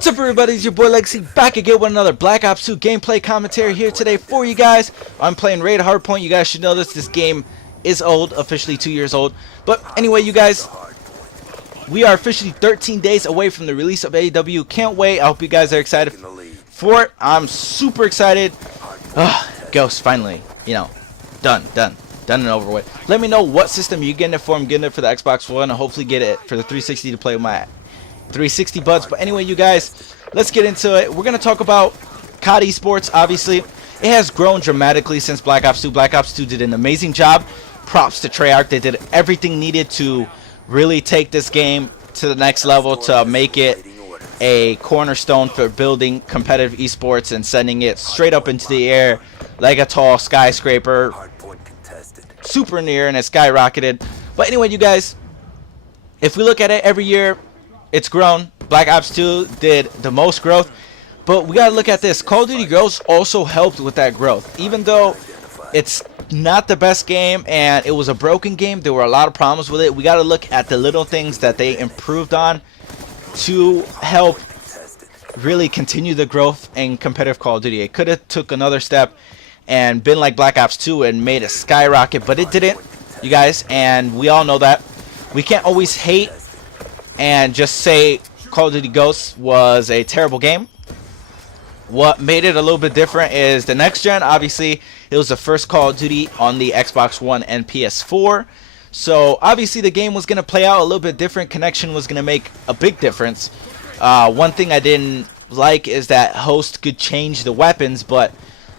What's up, everybody? It's your boy Legacy back again with another Black Ops 2 gameplay commentary here today for you guys. I'm playing Raid Hardpoint. You guys should know this game is old, officially 2 years old. But anyway, you guys, we are officially 13 days away from the release of AEW. Can't wait. I hope you guys are excited for it. I'm super excited. Ghost, finally, done and over with. Let me know what system you're getting it for. I'm getting it for the Xbox One and hopefully get it for the 360 to play with my 360 buds. But anyway, you guys, let's get into it. We're going to talk about CoD esports. Obviously, it has grown dramatically since Black Ops 2. Black Ops 2 did an amazing job. Props to Treyarch. They did everything needed to really take this game to the next level, to make it a cornerstone for building competitive esports and sending it straight up into the air like a tall skyscraper, super near, and it skyrocketed. But anyway, you guys, if we look at it every year, it's grown. Black Ops 2 did the most growth, but we gotta look at this. Call of Duty Ghosts also helped with that growth. Even though it's not the best game and it was a broken game, there were a lot of problems with it. We gotta look at the little things that they improved on to help really continue the growth in competitive Call of Duty. It could have took another step and been like Black Ops 2 and made it skyrocket, but it didn't, you guys, and we all know that. We can't always hate and just say Call of Duty Ghosts was a terrible game. What made it a little bit different is the next gen. Obviously, it was the first Call of Duty on the Xbox One and PS4. So obviously the game was going to play out a little bit different. Connection was going to make a big difference. One thing I didn't like is that Host could change the weapons, but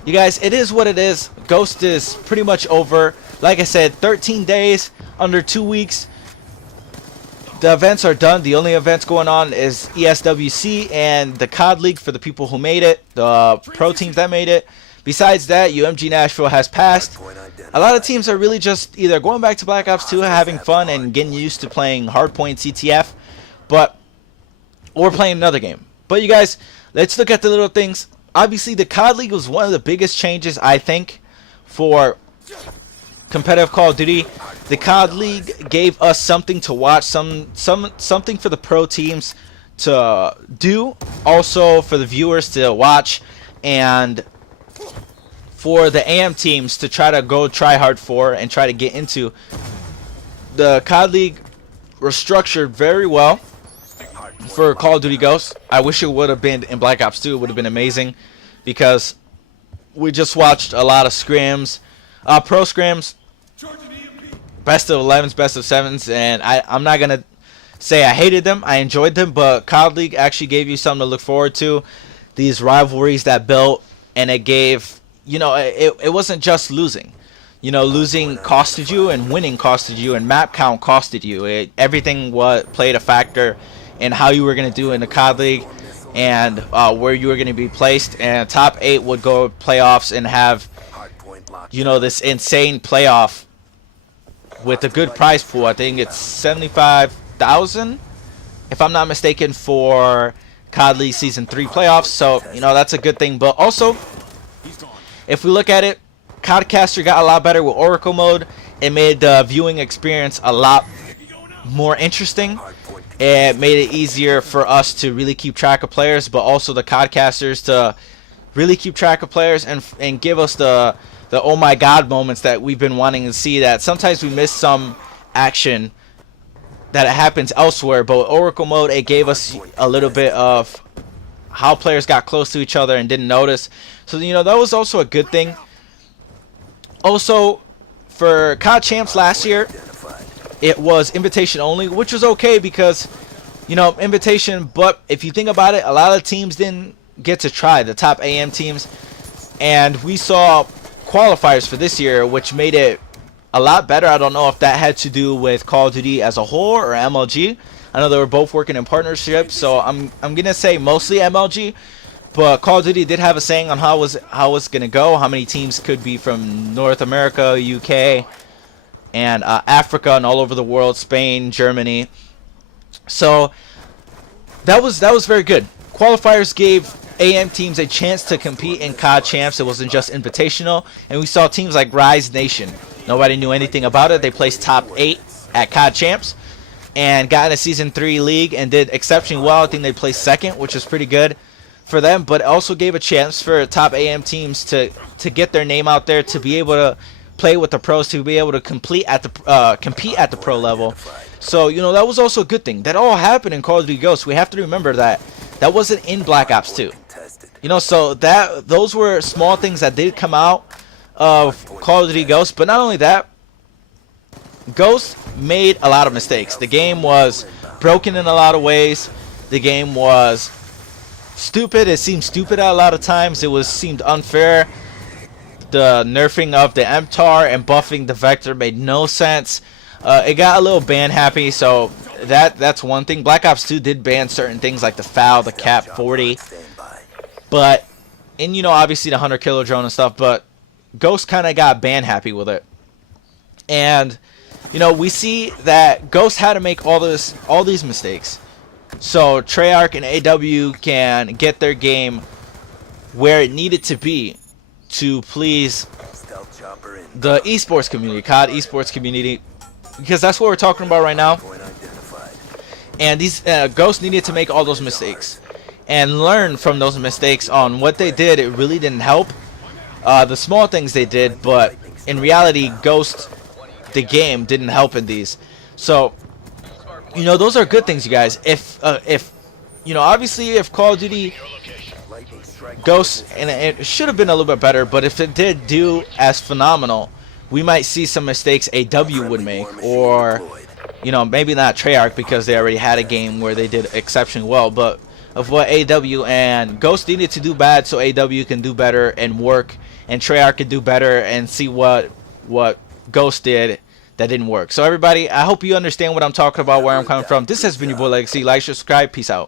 you guys, it is what it is. Ghost is pretty much over. Like I said, 13 days, under 2 weeks. The events are done. The only events going on is ESWC and the COD League for the people who made it, the pro teams that made it. Besides that, UMG Nashville has passed. A lot of teams are really just either going back to Black Ops 2, having fun and getting used to playing Hardpoint CTF, or playing another game. But you guys, let's look at the little things. Obviously, the COD League was one of the biggest changes, I think, for competitive Call of Duty. The COD League gave us something to watch, something for the pro teams to do, also for the viewers to watch, and for the AM teams to try hard for and try to get into. The COD League was structured very well for Call of Duty Ghosts. I wish it would have been in Black Ops 2. It would have been amazing, because we just watched a lot of scrims, pro scrims, best of 11s, best of 7s, and I'm not gonna say I hated them. I enjoyed them, but COD League actually gave you something to look forward to. These rivalries that built, and it gave, it wasn't just losing. Losing costed you, and winning costed you, and map count costed you. Everything played a factor in how you were gonna do in the COD League, and where you were gonna be placed. And top 8 would go playoffs and have, this insane playoff with a good prize pool. I think it's 75,000, if I'm not mistaken, for COD League Season 3 playoffs. So, that's a good thing. But also, if we look at it, CODcaster got a lot better with Oracle mode. It made the viewing experience a lot more interesting. It made it easier for us to really keep track of players, but also the CODcasters to really keep track of players and give us the oh my god moments that we've been wanting to see. That sometimes we miss some action that happens elsewhere, but with Oracle mode, it gave us a little bit of how players got close to each other and didn't notice. So that was also a good thing. Also, for COD Champs last year, it was invitation only, which was okay because invitation, but if you think about it, a lot of teams didn't get to try, the top AM teams, and we saw qualifiers for this year, which made it a lot better. I don't know if that had to do with Call of Duty as a whole or MLG. I know they were both working in partnership, so I'm gonna say mostly MLG, but Call of Duty did have a saying on how it's gonna go, how many teams could be from North America, UK, and Africa, and all over the world, Spain, Germany. So that was very good. Qualifiers gave AM teams a chance to compete in COD Champs. It wasn't just invitational, and we saw teams like Rise Nation. Nobody knew anything about it. They placed top 8 at COD Champs. and got in a Season 3 league and did exceptionally well. I think they placed second, which is pretty good for them, but also gave a chance for top AM teams to get their name out there, to be able to play with the pros, to be able to compete at the pro level. So, you know, that was also a good thing. That all happened in Call of Duty Ghosts. We have to remember that that wasn't in Black Ops 2. You know, so those were small things that did come out of Call of Duty Ghosts. But not only that, Ghosts made a lot of mistakes. The game was broken in a lot of ways. The game was stupid. It seemed stupid a lot of times. It seemed unfair. The nerfing of the MTAR and buffing the Vector made no sense. It got a little ban happy, so that's one thing. Black Ops 2 did ban certain things like the FAL, the Cap 40, but and you know, obviously the 100 kilo drone and stuff. But Ghost kind of got ban happy with it, and you know, we see that Ghost had to make all these mistakes, so Treyarch and AW can get their game where it needed to be to please the esports community, CoD esports community, because that's what we're talking about right now. And these Ghosts needed to make all those mistakes and learn from those mistakes on what they did. It really didn't help, the small things they did, but in reality, Ghost, the game, didn't help in these. So, you know, those are good things, you guys. If you know, obviously, if Call of Duty Ghosts, and it should have been a little bit better, but if it did do as phenomenal, we might see some mistakes AW would make, or you know, maybe not Treyarch because they already had a game where they did exceptionally well, but of what AW and Ghost needed to do bad so AW can do better and work, and Treyarch can do better and see what Ghost did that didn't work. So everybody, I hope you understand what I'm talking about, where I'm coming from. This has been your boy Legacy. Like, subscribe, peace out.